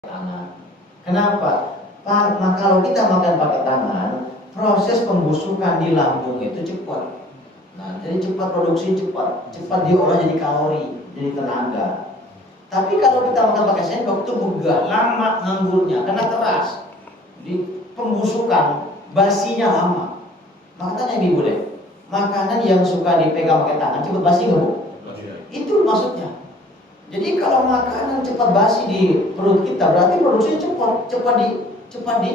tangan. Kenapa? Pak, kalau kita makan pakai tangan, proses pembusukan di lambung itu cepat. Nah, jadi cepat produksi, cepat diolah jadi kalori, jadi tenaga. Tapi kalau kita makan pakai sendok itu begah, lama nganggurnya, karena keras. Di pembusukan, basinya lama. Makanya ibu deh, makanan yang suka dipegang pakai tangan cepat basi nggak bu? Itu maksudnya. Jadi kalau makanan cepat basi di perut kita, berarti produksinya cepat di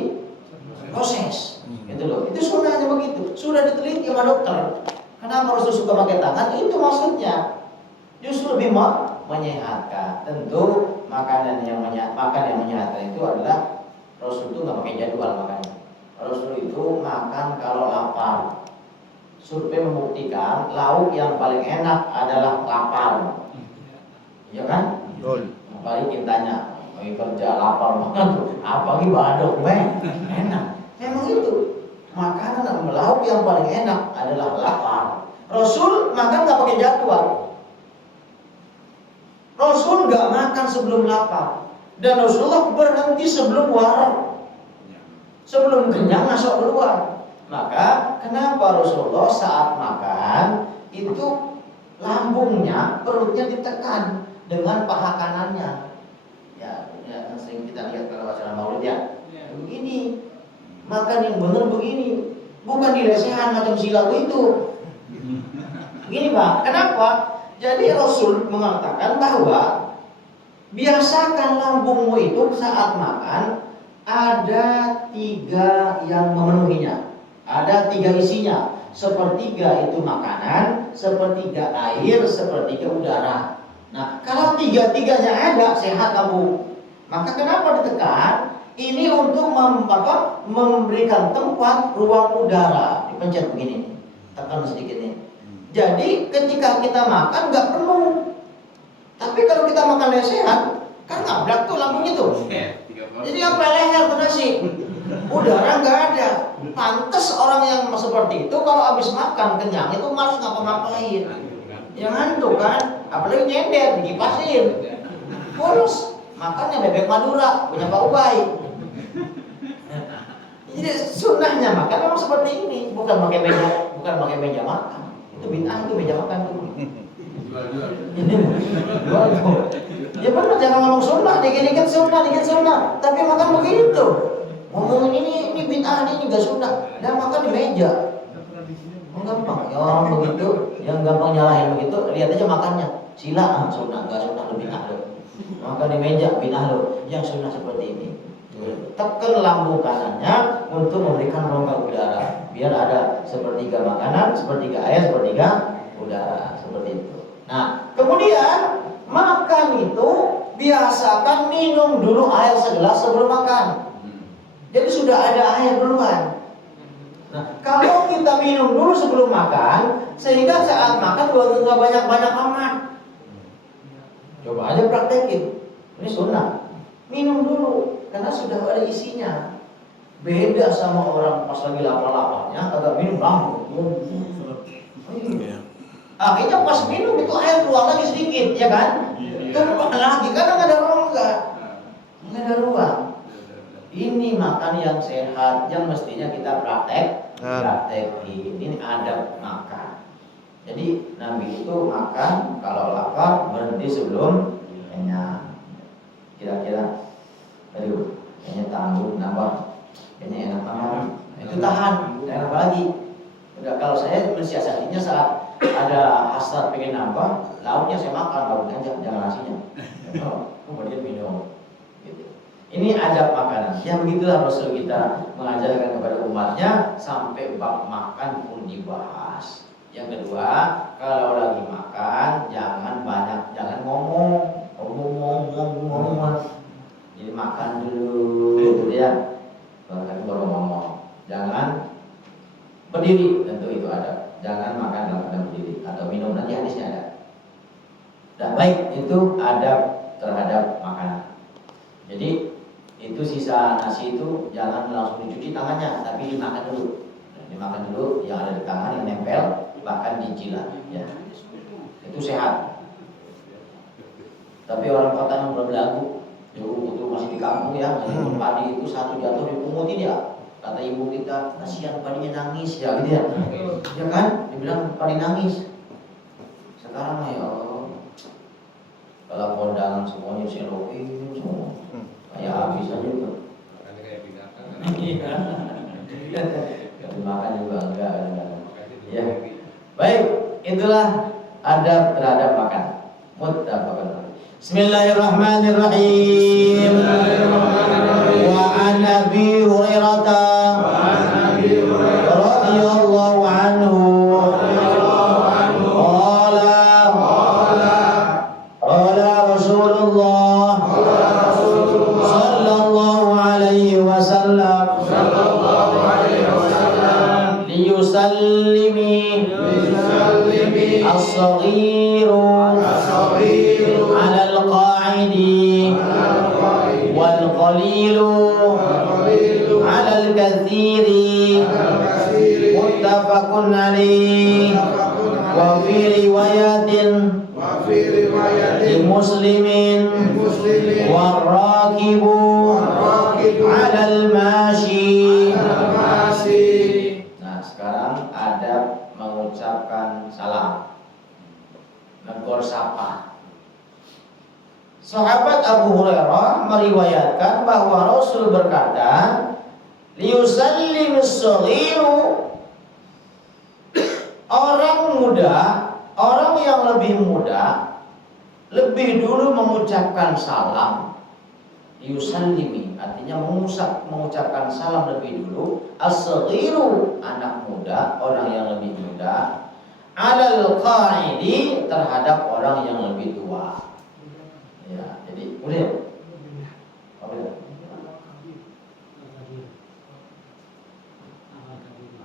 proses. Gitu loh. Itu sunnahnya begitu. Sudah diteliti sama dokter. Kenapa Rasul suka pakai tangan? Itu maksudnya. Justru lebih menyehatkan. Tentu makan yang menyehatkan itu adalah Rasul itu nggak pakai jadwal makannya. Rasul itu makan kalau lapar. Survei membuktikan lauk yang paling enak adalah lapar. Ya kan? Betul. Apalagi kita tanya, lagi kerja lapar banget tuh, apalagi badok, enak. Memang itu makanan lauk yang paling enak adalah lapar. Rasul makan nggak pakai jadwal. Rasul nggak makan sebelum lapar, dan Rasulullah berhenti sebelum war, sebelum kenyang masuk keluar. Maka kenapa Rasulullah saat makan itu lambungnya, perutnya ditekan dengan paha kanannya. Ya sering kita lihat kalau acara maulid ya. Begini, makan yang benar begini, bukan di lesehan macam silau itu. Begini Pak, kenapa? Jadi Rasul mengatakan bahwa biasakan lambungmu itu saat makan ada 3 yang memenuhinya, ada 3 isinya. Sepertiga itu makanan, sepertiga air, sepertiga udara. Nah, kalau 3-tiganya ada, sehat kamu. Maka kenapa ditekan? Ini untuk memberikan tempat ruang udara. Dipencet begini, tekan sedikit nih. Jadi ketika kita makan nggak penuh. Tapi kalau kita makan lesehan, kan ngablak tuh lambungnya tuh. Jadi apa leher tuh nasi? Udara nggak ada. Pantes orang yang seperti itu kalau habis makan kenyang itu malas ngapa-ngapain. Ya ngantuk kan, apalagi nyender, dikipasin. Bolos, makannya bebek Madura, punya Pak Ubay. Jadi sunnahnya makan memang seperti ini, bukan pakai meja makan. Itu bid'ah, itu meja makan tuh. Jual tuh. Ya benar, jangan ngomong sunnah, dikit-dikit sunnah, tapi makan begitu. Ngomongin ini bid'ah, ini enggak sunnah. Dan makan di meja. Gampang, ya orang begitu, yang gampang nyalahin begitu, lihat aja makannya. Sila, sunnah, enggak sunnah, lu bid'ah lo. Makan di meja, bid'ah lo. Yang sunnah seperti ini. Tekan lambung kanannya untuk memberikan rongga udara, biar ada sepertiga makanan, sepertiga air, sepertiga udara, seperti itu. Nah, kemudian makan itu biasakan minum dulu air segelas sebelum makan. Jadi sudah ada air duluan. Nah, kalau kita minum dulu sebelum makan, sehingga saat makan nggak banyak-banyak amat. Coba aja praktekin. Ini sunnah. Minum dulu, karena sudah ada isinya. Beda sama orang pas lagi lapar-laparnya, agak minum lambung. Akhirnya pas minum itu air keluar lagi sedikit, ya kan? Tumpah lagi, karena nggak ada rongga, nggak ada ruang. Ini makan yang sehat, yang mestinya kita praktekin. Ini adab makan. Jadi Nabi itu makan kalau lapar berhenti sebelum kenyang. Kira-kira, aduh, kayaknya tanggung nambah, kayaknya enak banget. Itu tahan, jangan apa lagi. Udah, kalau saya mensiasatinya saat ada hasrat pengen nambah, lauknya saya makan, lauknya aja, jangan nasinya. Kemudian minum. Ini adab makanan. Ya begitulah Rasul kita mengajarkan kepada umatnya, sampai bab makan pun dibahas. Yang kedua, kalau lagi makan jangan ngomong. Jadi makan dulu, gitu ya. Baru ngomong. Jangan berdiri, tentu itu ada. Jangan makan dalam keadaan berdiri atau minum, nanti hadisnya ada. Dan baik, itu adab terhadap makanan. Jadi itu sisa nasi itu jangan langsung dicuci tangannya, tapi dimakan dulu. Dimakan dulu, yang ada di tangan yang nempel, bahkan dijilat. Ya. Itu sehat. Tapi orang kota yang belum lagu, itu masih di kampung ya, padi itu satu jatuh dipungutin ya. Kata ibu kita, kasihan padinya nangis ya gitu ya. Ya kan? Dibilang padi nangis. Sekarang ya Allah, kalau kondangan semuanya selokin semua. Kayak habis aja tuh. Makanya kayak binatang. Iya. Kalau makan juga enggak. Ya. Baik, itulah adab terhadap makan. Muttafaqun. Bismillahirrahmanirrahim. Wa an Abi Hurairah radhiyallahu anhu qala Rasulullah sallallahu alaihi wasallam liyusallimi as-saghiru ala al-qa'idi wal qalilu ala al-kathiri muttafaqun alaihi wa fi riwayatin li muslimin warrakibu ala al-mashi. Nah, sekarang adab mengucapkan salam, negor sapa. Sahabat Abu Hurairah meriwayatkan bahwa Rasul berkata, liyusallim as-saghiru, orang muda, orang yang lebih muda lebih dulu mengucapkan salam. Yusallimi artinya mengucapkan salam lebih dulu. As-saghiru, anak muda, orang yang lebih muda, alal qa'idi, terhadap orang yang lebih tua. Ya, jadi udah ya? Apa ya?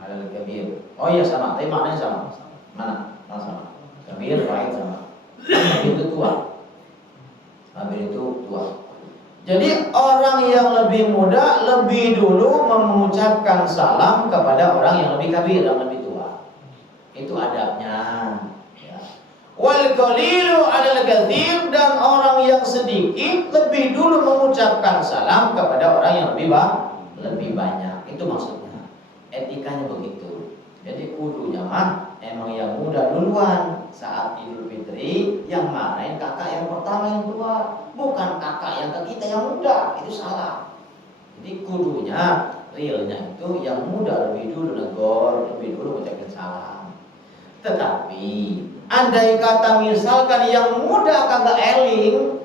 Alal kabir. Oh iya sama, tapi maknanya sama. Mana? Sama. Kabir, fa'id sama. Kabir itu tua. Kabir itu tua. Jadi orang yang lebih muda lebih dulu mengucapkan salam kepada orang yang lebih kabir, yang lebih tua. Itu adabnya. Ya. Wal qalilu 'alal katsir, dan orang yang sedikit lebih dulu mengucapkan salam kepada orang yang lebih banyak. Itu maksudnya. Etikanya begitu. Jadi kudunya mah emang yang muda duluan saat Idul Fitri, yang marahin kakak yang pertama yang tua, bukan kakak yang ke kita yang muda. Itu salah. Jadi kudunya realnya itu yang muda lebih dulu negor, lebih dulu ucapin salam. Tetapi andai kata misalkan yang muda kagak eling,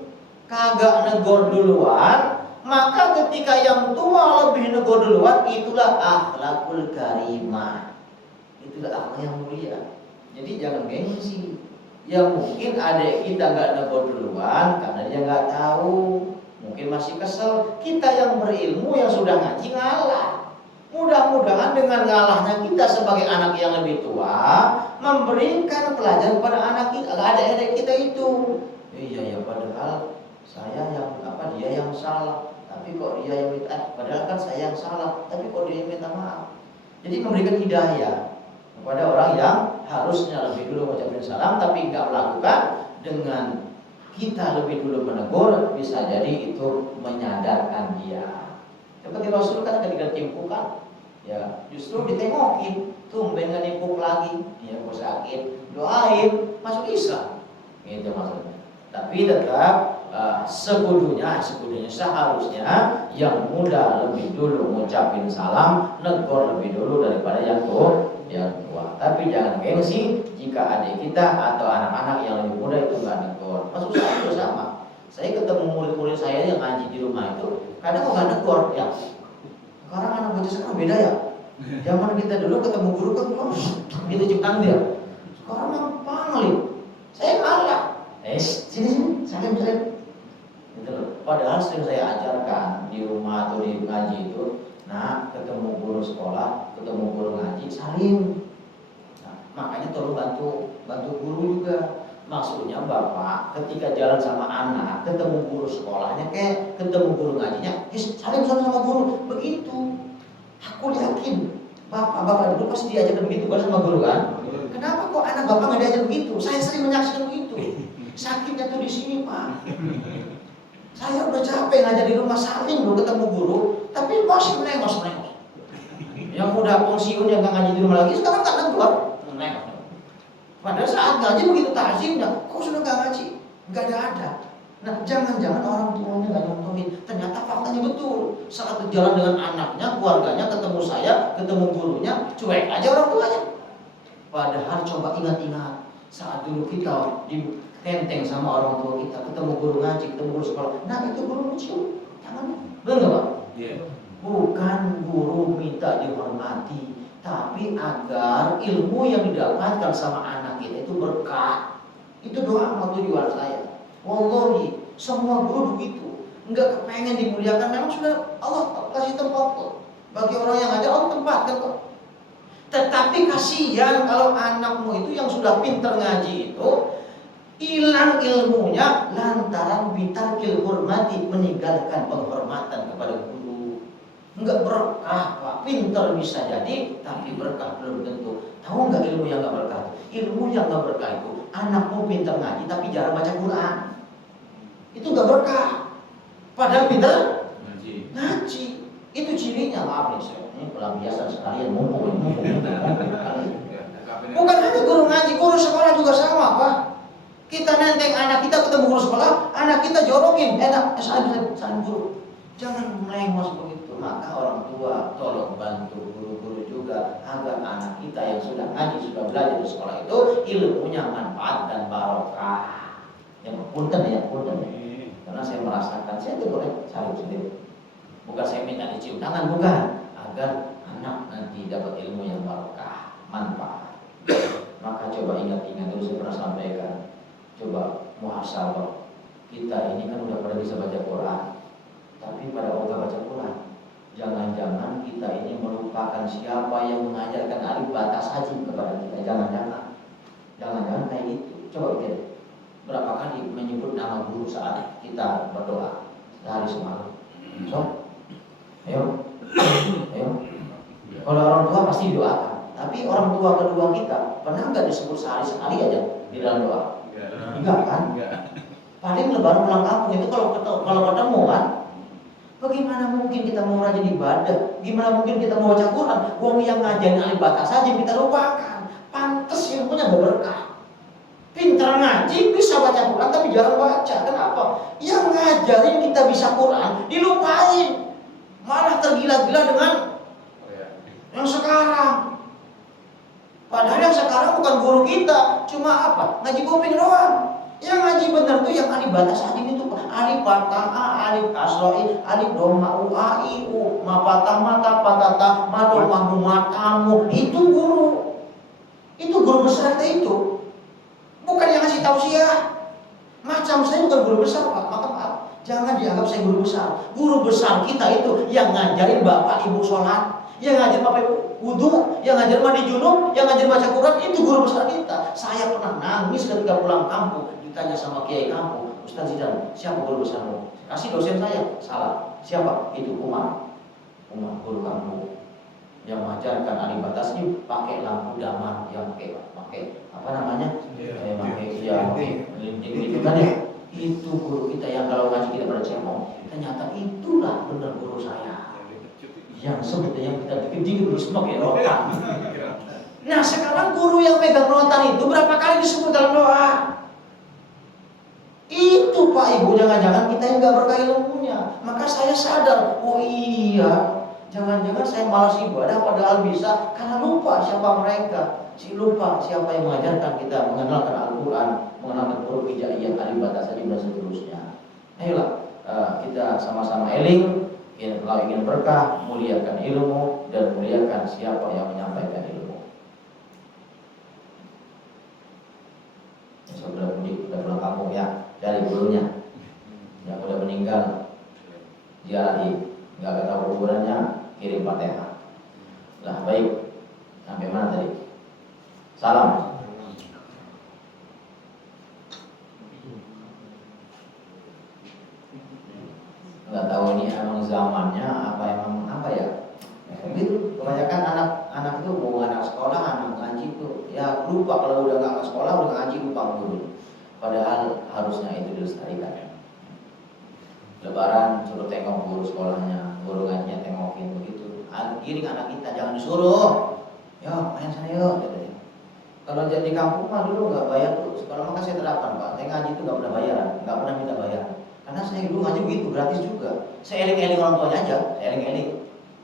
kagak negor duluan, maka ketika yang tua lebih negor duluan, itulah akhlakul karimah. Itulah akhlak yang mulia. Jadi jangan gengsi. Ya mungkin adik kita gak negor duluan karena dia gak tahu, mungkin masih kesel. Kita yang berilmu, yang sudah ngaji, ngalah. Mudah-mudahan dengan ngalahnya kita sebagai anak yang lebih tua, memberikan pelajaran pada anak kita, adik-adik kita itu. Iya ya, padahal saya yang dia yang salah, tapi kok dia yang minta, padahal kan saya yang salah, tapi kok dia yang minta maaf. Jadi memberikan hidayah kepada orang yang harusnya lebih dulu mengucapkan salam tapi enggak melakukan, dengan kita lebih dulu menegur, bisa jadi itu menyadarkan dia. Seperti Rasul kan ketika timpukan, ya justru ditengokin, tumben nggak nimpuk lagi, ya kok sakit, doain masuk Islam, gitu maksudnya. Tapi tetap sekudunya seharusnya yang muda lebih dulu mengucapin salam, negor lebih dulu daripada yang tua. Tapi jangan gengsi jika adik kita atau anak-anak yang lebih muda itu nggak negor. Maksud saya itu sama. Saya ketemu murid-murid saya yang ngaji di rumah itu, kadang nggak negor ya. Sekarang anak bocah sekarang beda ya. Zaman kita dulu ketemu guru kan gitu ciptaan dia. Sekarang mah pangling. Saya ngalah. Sini salim. Gitu loh. Padahal sering saya ajarkan di rumah atau di ngaji itu, nah ketemu guru sekolah, ketemu guru ngaji, salim. Nah, makanya tolong bantu guru juga. Maksudnya bapak ketika jalan sama anak, ketemu guru sekolahnya, ketemu guru ngajinya, salim sama guru. Begitu. Aku yakin bapak dulu pasti diajarkan begitu kan sama guru kan? Kenapa kok anak bapak nggak diajar begitu? Saya sering menyaksikan begitu. Sakitnya tuh di sini pak. Saya udah capek ngajar di rumah, saling belum ketemu guru, tapi masih menengos. Yang udah pensiun yang nggak ngaji di rumah lagi, sekarang nggak keluar menengos. Pada saat ngaji begitu takzimnya, kok sudah nggak ngaji? Nggak ada. Nah, jangan-jangan orang tuanya nggak nyontohin. Ternyata faktanya betul. Saat berjalan dengan anaknya, keluarganya, ketemu saya, ketemu gurunya, cuek aja orang tuanya. Padahal coba ingat-ingat saat dulu kita ditenteng sama orang tua kita, ketemu guru ngaji, ketemu guru sekolah. Nah, itu guru mencium tangannya. Benar nggak, Pak? Iya. Bukan guru minta dihormati, tapi agar ilmu yang didapatkan sama anak kita itu berkah. Itu doa sama tujuan saya. Wallahi, semua guru begitu. Enggak kepengen dimuliakan, memang sudah Allah kasih tempat kok. Bagi orang yang ngajar, Allah tempatkan kok. Tetapi kasihan kalau anakmu itu yang sudah pintar ngaji itu hilang ilmunya lantaran bitarkil hormati, meninggalkan penghormatan kepada guru. Enggak berkah, Pak. Pintar bisa jadi, tapi berkah belum tentu. Tahu enggak ilmu yang enggak berkah? Ilmu yang enggak berkah itu anakmu pintar ngaji tapi jarang baca Quran. Itu enggak berkah. Padahal pintar ngaji. Itu cirinya. Maaf nih, saya ini pelampiasan sekalian mumpung. Bukan hanya guru ngaji, guru sekolah juga sama, Pak. Kita nenteng anak kita ketemu guru sekolah, anak kita jorokin, saling guru. Jangan melengos begitu. Maka orang tua tolong bantu guru-guru juga agar anak kita yang sudah ngaji, sudah belajar di sekolah itu ilmunya manfaat dan barokah. Yang punten ya. Karena saya merasakan, saya itu boleh cari sendiri. Bukan saya minta dicium tangan, bukan. Agar anak nanti dapat ilmu yang barokah, manfaat. Maka coba ingat-ingat dulu saya pernah sampaikan. Coba muhasabah. Kita ini kan udah pada bisa baca Quran, tapi pada ogah baca Quran. Jangan-jangan kita ini melupakan siapa yang mengajarkan alif batas haji kepada kita. Jangan-jangan kayak gitu. Coba pikir. Berapa kali menyebut nama guru saat kita berdoa sehari semalam? So, ayo. Kalau orang tua pasti doakan, tapi orang tua kedua kita pernah nggak disebut sehari sekali aja di dalam doa? Enggak kan? Paling lebaran pulang kampung itu kalau ketemu kan? Bagaimana mungkin kita mau rajin ibadah? Gimana mungkin kita mau baca Quran? Wong yang ngajarin alif batas saja kita lupakan. Pantes ilmunya gak berkah. Pintar ngaji, bisa baca Quran tapi jarang baca. Kenapa? Yang ngajarin kita bisa Quran dilupain. Malah tergila-gila dengan yang sekarang. Padahal yang sekarang bukan guru kita, cuma apa? Ngaji kuping doang. Yang ngaji benar tuh yang alif batas aja itu, alif patah a, alif kasroi, alif doma u a i u, ma patah mata patata, ma doma hu matamu. Itu guru. Itu guru besar itu. Bukan yang ngasih tausiah. Macam saya bukan guru besar, Pak. Maka maaf, jangan dianggap saya guru besar. Guru besar kita itu yang ngajarin bapak ibu sholat, yang ngajarin bapak ibu wudu, yang ngajarin mandi junub, yang ngajarin baca Quran. Itu guru besar kita. Saya pernah nangis ketika pulang kampung, ditanya sama kiai kampung, Ustaz Zidan, siapa guru besarmu? Kasih dosen saya, salah. Siapa? Itu Umar guru kampung yang mengajarkan alif batas ini pakai lampu damar, yang pakai apa namanya? Pakai linting gitu kan ya. Itu guru kita yang kalau ngaji kita pada cemong. Ternyata itulah benar guru saya. Yang sebetulnya kita bikin dulu semua kayak rotan. Nah sekarang guru yang pegang rotan itu berapa kali disebut dalam doa? Itu Pak Ibu, jangan-jangan kita yang gak berkah ilmunya. Maka saya sadar, oh iya, jangan-jangan saya malas ibadah padahal bisa, karena lupa siapa mereka. Lupa siapa yang mengajarkan kita mengenalkan Al-Quran, mengenalkan huruf hijaiyah, alif batas saja dan seterusnya. Ayolah kita sama-sama eling. Kalau ingin berkah, muliakan ilmu dan muliakan siapa yang menyampaikan ilmu. Saudara mudik sudah pulang kampung ya, cari gurunya. Yang udah meninggal, ziarahi. Nggak tahu kuburannya, kirim Fatihah. Nah baik, sampai mana tadi? Salam. Nggak tahu ini emang zamannya apa ya? Begitu. Kebanyakan anak itu mau anak sekolah, anak ngaji itu ya lupa kalau udah nggak sekolah, udah ngaji lupa guru. Padahal harusnya itu dilestarikan. Lebaran suruh tengok guru sekolahnya, guru ngajinya tengokin begitu. Giring anak kita jangan disuruh. Yo main sana yuk katanya. Kalau jadi kampung mah dulu nggak bayar tuh. Sekolah maka saya terapkan Pak. Saya ngaji itu nggak pernah bayaran, nggak pernah minta bayaran. Karena saya dulu ngaji begitu gratis juga. Saya eling-eling orang tuanya aja, saya eling-eling.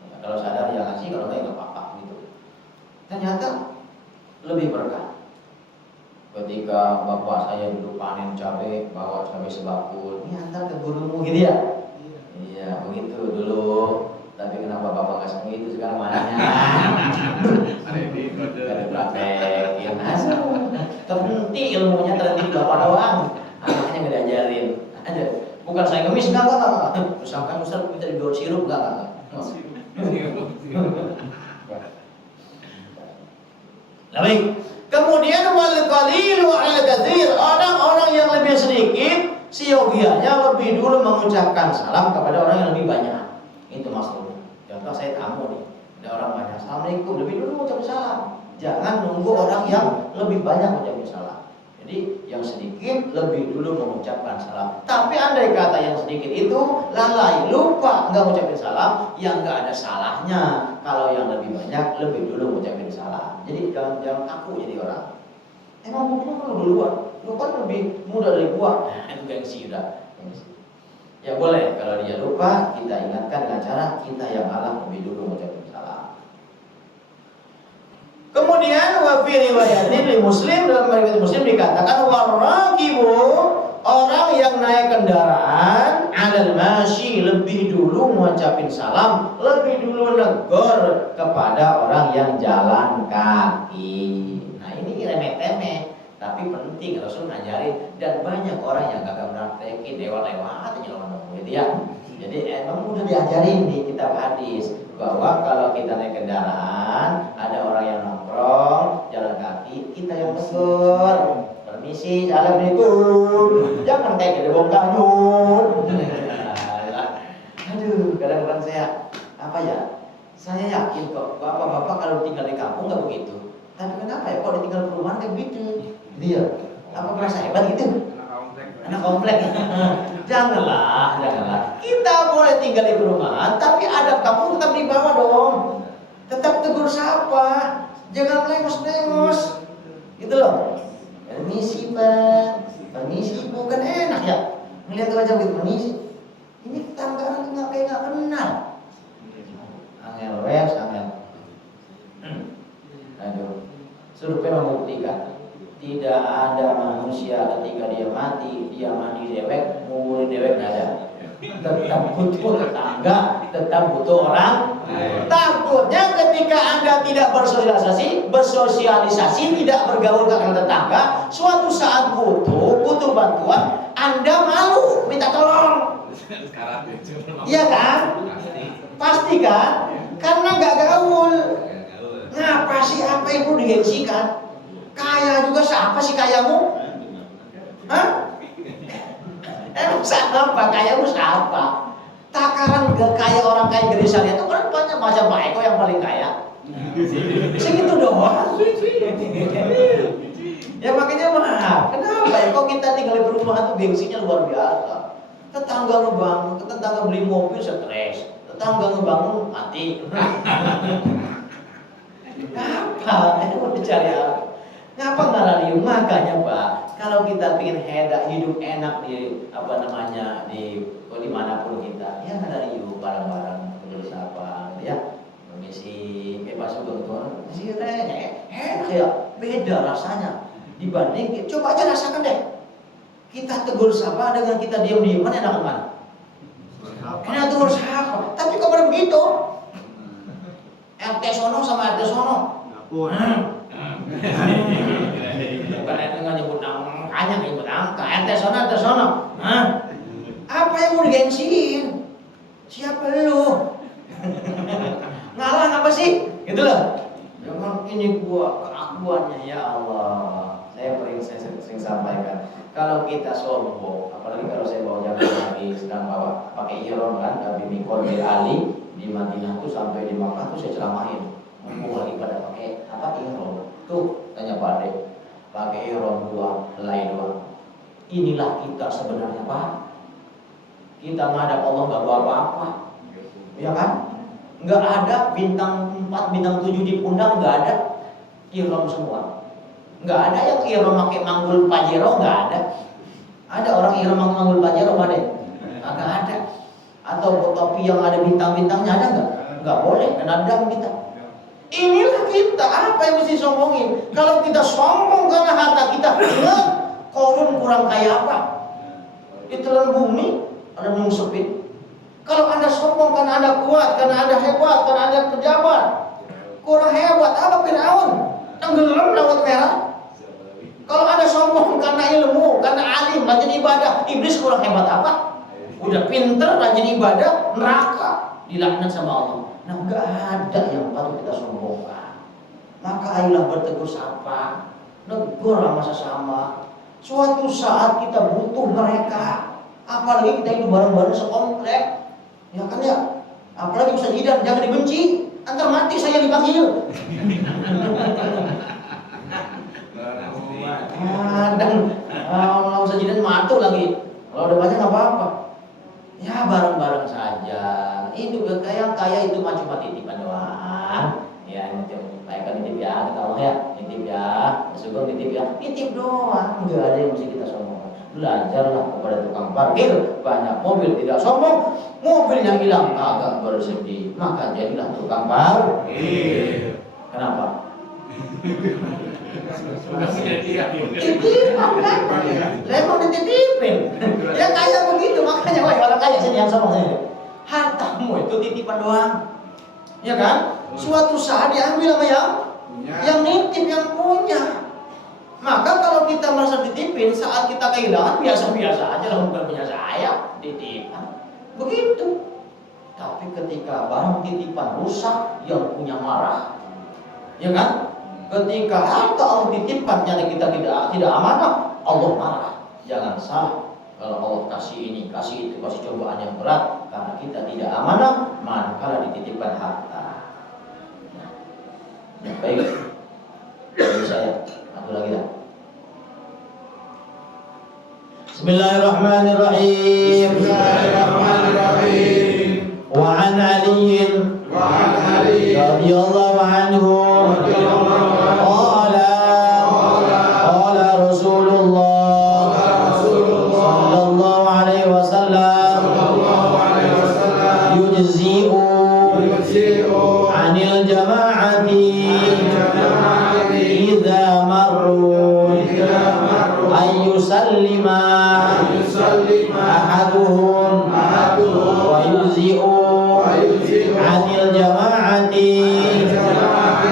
Ya, kalau sadar ya ngasih, kalau nggak nggak apa-apa gitu. Ternyata lebih berkah. Ketika bapak saya dulu panen cabai, bawa cabai sebakul, ini antar ke gurumu gitu ya. Iya begitu dulu. Tapi kenapa bapak nggak segitu sekarang mananya? Ada praktek, ya mas. Terhenti ilmunya terhenti di bapak doang. Anaknya nggak diajarin. Aja. Bukan saya ngemis enggak. Misalkan Ustaz minta dibawa sirup enggak. Nah, baik. Kemudian wal qalilu 'ala katsir, orang-orang yang lebih sedikit siogianya lebih dulu mengucapkan salam kepada orang yang lebih banyak. Itu maksudnya. Contoh saya tamu nih, ada orang banyak, assalamualaikum, lebih dulu ucapin salam. Jangan nunggu orang yang lebih banyak ucapin salam. Jadi yang sedikit lebih dulu mengucapkan salam. Tapi andai kata yang sedikit itu lalai, lupa nggak mengucapkan salam, yang nggak ada salahnya. Kalau yang lebih banyak lebih dulu mengucapkan salam. Jadi jangan kaku jadi orang. Emang mungkin lu duluan, lu kan lebih muda dari gua. Nah, itu gengsi udah. Ya boleh kalau dia lupa kita ingatkan dengan cara kita yang alam lebih dulu mengucapkan salam. Kemudian wa fi riwayatin li Muslim, dalam riwayat Muslim dikatakan waraqibu, orang yang naik kendaraan, 'alal masyi, lebih dulu mengucapin salam, lebih dulu negor kepada orang yang jalan kaki. Nah, ini remeh-temeh, tapi penting Rasul ngajarin, dan banyak orang yang gak praktekin, lewat-lewat aja ngomong gitu ya. Jadi emang udah diajarin di kitab hadis bahwa kalau kita naik kendaraan, ada orang yang nongkrong jalan kaki, kita yang tegur, permisi, assalamualaikum, jangan kayak gede bong kanyut. Aduh, kadang-kadang saya yakin kok bapak-bapak kalau tinggal di kampung nggak begitu. Tapi kenapa ya kok ditinggal perumahan kayak begitu? Dia apa merasa hebat gitu? Anak komplek. Janganlah. Kita boleh tinggal di perumahan, tapi adab kampung tetap dibawa dong. Tetap tegur sapa, jangan lengos-lengos. Gitu loh. Permisi Pak, permisi Bu, kan enak ya. Ngelihat wajah gitu, permisi. Ini tetanggaan nggak kayak nggak kenal. Angel wes, angel. Aduh, survei membuktikan tidak ada manusia ketika dia mati dewek, nguburin dewek nggak ada. Tetap butuh tetangga, tetap butuh orang. Takutnya ketika Anda tidak bersosialisasi, tidak bergaul dengan tetangga, suatu saat butuh bantuan, Anda malu minta tolong. Iya kan? Pasti kan? Karena nggak gaul. Ngapa sih, apa yang perlu digengsikan? Kaya juga, siapa sih kayamu? Hah? Emang siapa kayamu siapa? Takaran kaya orang kaya gereja itu kan banyak macam Pak Eko yang paling kaya. Segitu doang. Ya makanya maaf, kenapa ya kok kita tinggal di perumahan tuh gengsinya luar biasa. Tetangga ngebangun, tetangga beli mobil stres, tetangga ngebangun mati. Apa? Itu mau dicari apa? Ngapa ngararium? Makanya Pak, kalau kita ingin hidup enak di di manapun kita, ya ngararium bareng-bareng terus apa, ya mengisi bebas kebetulan, sih enak ya, beda rasanya dibanding. Coba aja rasakan deh, kita tegur sapa dengan kita diam-diaman enak mana? Enak tegur sapa, tapi kok pada begitu? RT sono sama RT sono. Bukan dengan nyebut nama, hanya nyebut angka. RT sono. Apa yang mau digengsiin? Siapa lu? Ngalah apa sih? Gitu loh. Jangan ini gua keakuannya, ya Allah. Saya sering sampaikan. Kalau kita sombong, apalagi kalau saya bawa jamaah lagi sedang bawa pakai ihram kan, dari Mikor dari Ali di Madinah tuh sampai di Makkah tuh saya ceramahin. Mumpung lagi pada pakai ihram. Tuh tanya Pak Ade, pakai ihram 2 helai 2. Inilah kita sebenarnya Pak. Kita ngadap Allah nggak bawa apa-apa, ya kan? Nggak ada bintang 4, bintang 7 di pundak, nggak ada. Ihram semua. Nggak ada yang ihram pakai manggul pajero, nggak ada. Ada orang ihram manggul pajero, nggak ada? Nggak ada. Atau topi yang ada bintang-bintangnya ada nggak? Nggak boleh, dan ada kita. Inilah kita, apa yang mesti sombongin? Kalau kita sombong karena harta kita, ingat Korun kurang kaya apa? Ditelan bumi, ada nyungsepin. Kalau Anda sombong karena Anda kuat, karena Anda hebat, karena Anda pejabat, kurang hebat apa Firaun? Tenggelam laut merah. Kalau Anda sombong karena ilmu, karena alim, rajin ibadah, iblis kurang hebat apa? Udah pinter, rajin ibadah, neraka, dilaknat sama Allah. Nah, nggak ada yang patut kita sombongkan. Maka ayolah bertegur sapa, negur sama sesama. Suatu saat kita butuh mereka, apalagi kita hidup bareng-bareng sekomplek, ya kan ya? Apalagi bisa jidan, jangan dibenci, antar mati saya dipanggil. Dan kalau bisa jidan matu lagi, kalau udah banyak nggak apa-apa. Ya bareng-bareng saja. Itu yang kaya itu cuma titipan doang. Ya ini kayak kan nitip ya, kata Allah ya, nitip ya, syukur nitip ya, nitip doang. Enggak ada yang mesti kita sombong. Belajarlah kepada tukang parkir, banyak mobil tidak sombong, mobilnya hilang kagak bersedih, maka jadilah tukang parkir. Kenapa? Titipan kan? Lemon dititipin. Ya kaya begitu, makanya wah orang kaya sini yang sombong sini. Hartamu itu titipan doang, ya kan? Suatu saat diambil sama yang nitip, yang punya. Maka kalau kita merasa ditipin, saat kita kehilangan biasa-biasa aja lah, bukan punya saya, titipan. Begitu. Tapi ketika barang titipan rusak, yang punya marah, ya kan? Ketika harta Allah titipkan, nyata kita tidak amanah, Allah marah. Jangan salah. Kalau Allah kasih ini, kasih itu, kasih cobaan yang berat, karena kita tidak amanah, manakala dititipkan harta. Ya, baik. Dari saya, satu lagi lah. Bismillahirrahmanirrahim. Bismillahirrahmanirrahim. Wa an Ali radhiyallahu anhu qala Rasulullah sallallahu alaihi wasallam yujzi'u anil jama'ati idza marru ayyusallima ahaduhum wa yujzi'u anil jama'ati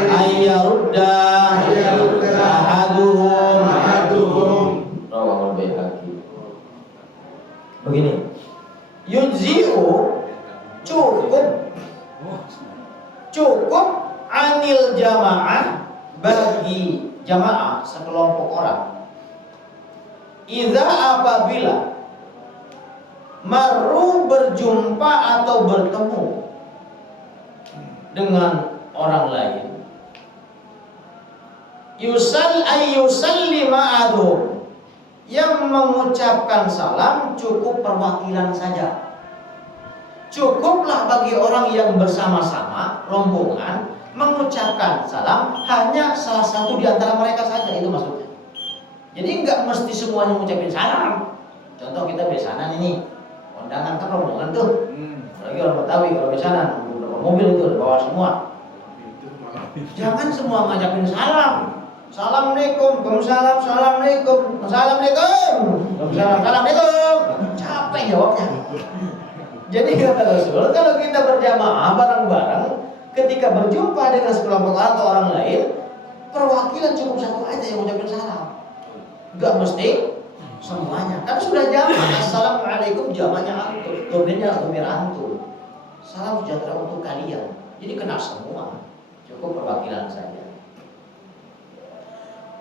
ayyarudda ahaduhum rawahul Baihaqi. Begini, yujzi'u cukup anil jamaah, bagi jamaah sekelompok orang, idza apabila maru berjumpa atau bertemu dengan orang lain, ayyusallima adhum, yang mengucapkan salam cukup perwakilan saja. Cukuplah bagi orang yang bersama-sama rombongan mengucapkan salam hanya salah satu di antara mereka saja, itu maksudnya. Jadi nggak mesti semuanya mengucapin salam. Contoh kita besanan ini, kondangan kan rombongan tuh. Apalagi orang Betawi kalau besanan, beberapa mobil itu bawa semua. Jangan semua ngajapin salam. Assalamualaikum, waalaikumsalam, assalamualaikum, assalamualaikum, assalamualaikum. Capek jawabnya. Jadi kata Rasul, kalau kita berjamaah bareng-bareng, ketika berjumpa dengan sekelompok atau orang lain, perwakilan cukup satu aja yang mengucapkan salam. Enggak mesti semuanya. Kan sudah jamaah. Assalamualaikum jamaknya antum, domirnya domir antum. Salam sejahtera untuk kalian. Jadi kena semua. Cukup perwakilan saja.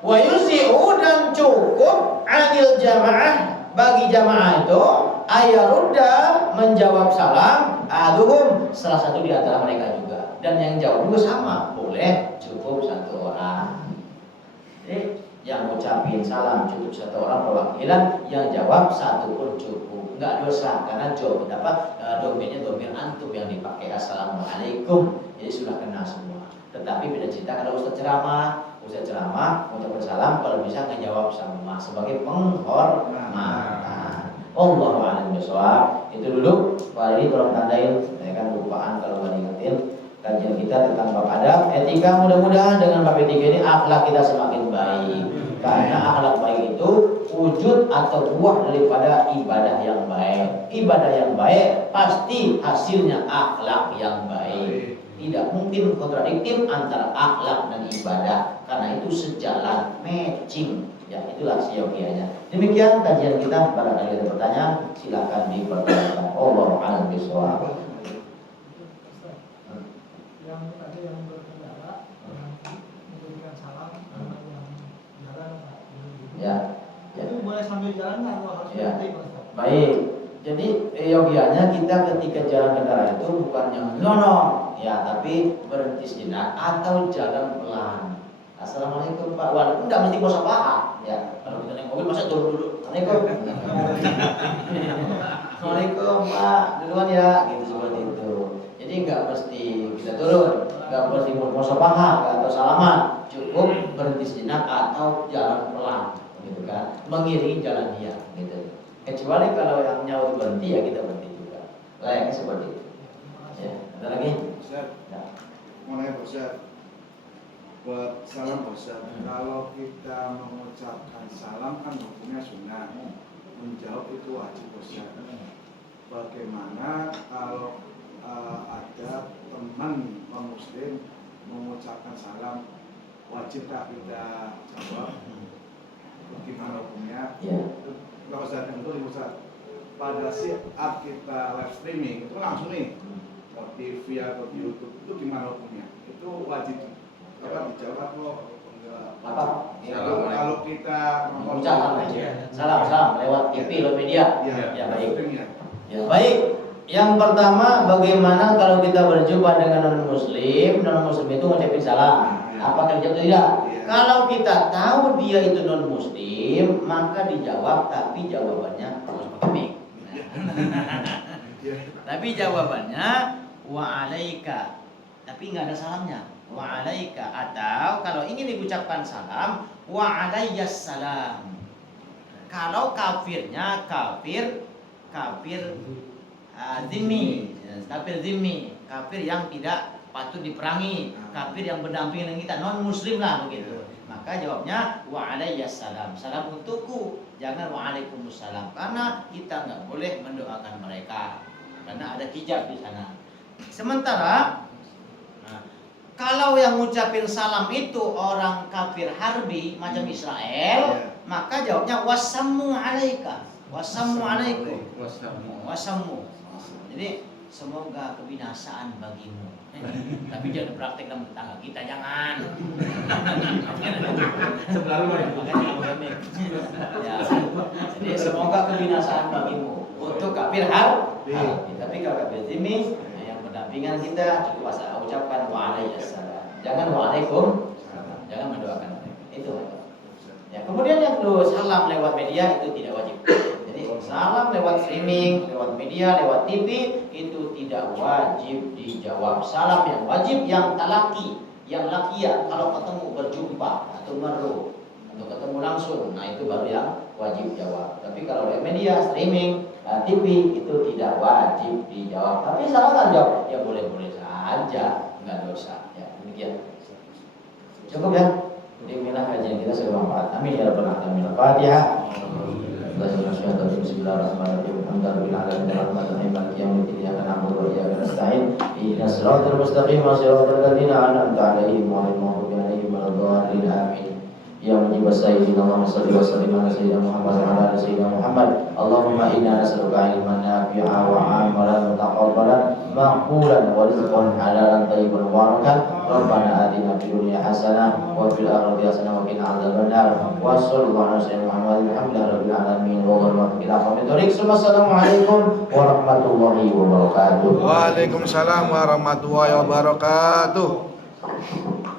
Wa yuzi'u, dan cukup anil jamaah, bagi jamaah itu ayarudda, menjawab salam aduhum, salah satu di antara mereka juga. Dan yang jawab juga sama, boleh cukup satu orang. Jadi yang ngucapin salam cukup satu orang perwakilan, yang jawab satu pun cukup. nggak dosa karena domainnya domir antum yang dipakai. Assalamualaikum, jadi sudah kena semua. Tetapi beda cerita kalau Ustaz ceramah mengucapkan salam, kalau bisa ngejawab sama sebagai penghormatan. Allahu a'lam bishawab. Itu dulu. Pak ini tolong tandain, saya kan lupaan kalau nggak diingetin. Kajian kita tentang bab adab, etika. Mudah-mudahan dengan bab etika ini akhlak kita semakin baik. Karena akhlak baik itu wujud atau buah daripada ibadah yang baik. Ibadah yang baik pasti hasilnya akhlak yang baik. Tidak mungkin kontradiktif antara akhlak dan ibadah, karena itu sejalan, matching. Ya, itulah siokianya. Demikian kajian kita. Barangkali ada pertanyaan, silakan dipertanyakan. Allahu a'lam bishawab. Yang ada yang berkendara memberikan salam sama yang jalan, Pak. Ya. Itu boleh sambil jalan atau harus berhenti, Pak? Baik. Jadi yogianya kita ketika jalan kendaraan itu bukannya nono, ya, tapi berhenti sejenak atau jalan pelan. Assalamualaikum Pak. Walaupun tidak mesti bos apa, ya. Kalau kita naik mobil masa turun dulu. Assalamualaikum. Assalamualaikum Pak. Duluan ya, gitu seperti itu. Jadi nggak mesti kita turun, nggak mesti musafaha atau salaman, cukup berhenti sejenak atau jalan pelan, gitu kan, mengiringi jalan dia, gitu. Kecuali kalau yang nyawa berhenti ya kita berhenti juga. Layaknya seperti itu. Ya, ada lagi? Ustaz, Ya. mau nanya Ustaz, buat salam Ustaz. Kalau kita mengucapkan salam kan hukumnya sunnah, menjawab itu wajib Ustaz. Bagaimana kalau ada teman non-muslim mengucapkan salam, wajibkah kita jawab? Bagaimana hukumnya? Ya. Kalau Ustaz itu Ustaz, pada saat kita live streaming itu langsung nih, mau TV atau di YouTube itu gimana hukumnya? Itu wajib apa dijawab atau enggak? Apa? Kalau kita Mengucapkan aja. Salam lewat TV, lewat media. Ya, baik. Ya, baik. Yang pertama, bagaimana kalau kita berjumpa dengan non-muslim itu ngucapin salam? Apakah dijawab atau tidak? Kalau kita tahu dia itu non-muslim, maka dijawab, tapi jawabannya harus pakai mic. Tapi jawabannya wa'alaika, tapi nggak ada salamnya. Wa'alaika, atau kalau ingin diucapkan salam, wa'alaiyas salam. Kalau kafirnya kafir zimmi, kafir yang tidak patut diperangi, kafir yang berdampingan dengan kita, non muslim lah begitu. Maka jawabnya wa'alaiyas salam, salam untukku, jangan wa'alaikumussalam, karena kita nggak boleh mendoakan mereka karena ada hijab di sana. Sementara kalau yang ngucapin salam itu orang kafir harbi macam Israel, maka jawabnya wasammu alaika, wasammu alaikum, wasammu. Jadi semoga kebinasaan bagimu. Tapi jangan praktek dalam tetangga kita, jangan. Ya. Jadi semoga kebinasaan bagimu untuk kafir harbi. Tapi kalau kafir zimmi yang berdampingan kita cukup ucapkan wa'alaikassalam. Jangan wa'alaikum, jangan mendoakan mereka. Itu. Ya, kemudian yang kedua, salam lewat media itu tidak wajib. Jadi salam lewat streaming, lewat media, lewat TV itu tidak wajib dijawab. Salam yang wajib yang talaki, yang lakia, kalau ketemu berjumpa atau meru atau ketemu langsung, nah itu baru yang wajib jawab. Tapi kalau lewat media, streaming, TV itu tidak wajib dijawab. Tapi salam jawab, ya boleh-boleh saja, nggak dosa. Ya, demikian. Cukup ya. Inilah kajian kita semoga bermanfaat. Amin ya rabbal alamin. Al-Fatihah. Bismillahirrahmanirrahim. Alhamdulillahirabbil alamin. Iyyaka na'budu wa iyyaka nasta'in. Ihdinas siratal mustaqim, siratal ladzina an'amta 'alaihim ghairil maghdubi 'alaihim waladdallin. Amin. Ya mujibas sayyidina Allahumma shalli wa sallim ala sayyidina Muhammad wa ala ali sayyidina Muhammad. Allahumma inna nas'aluka ilman nafi'an wa 'amalan mutaqabbalan maqbulan wa rizqan halalan thayyiban mubarakan. Rabbana atina fid dunya hasanah wa fil akhirati hasanah wa qina adzabannar. Wa sallallahu ala sayyidina Muhammad alhamdulillahirabbil alamin wa barakatuh ila qaumin. Assalamualaikum warahmatullahi wabarakatuh. Waalaikumsalam warahmatullahi wabarakatuh.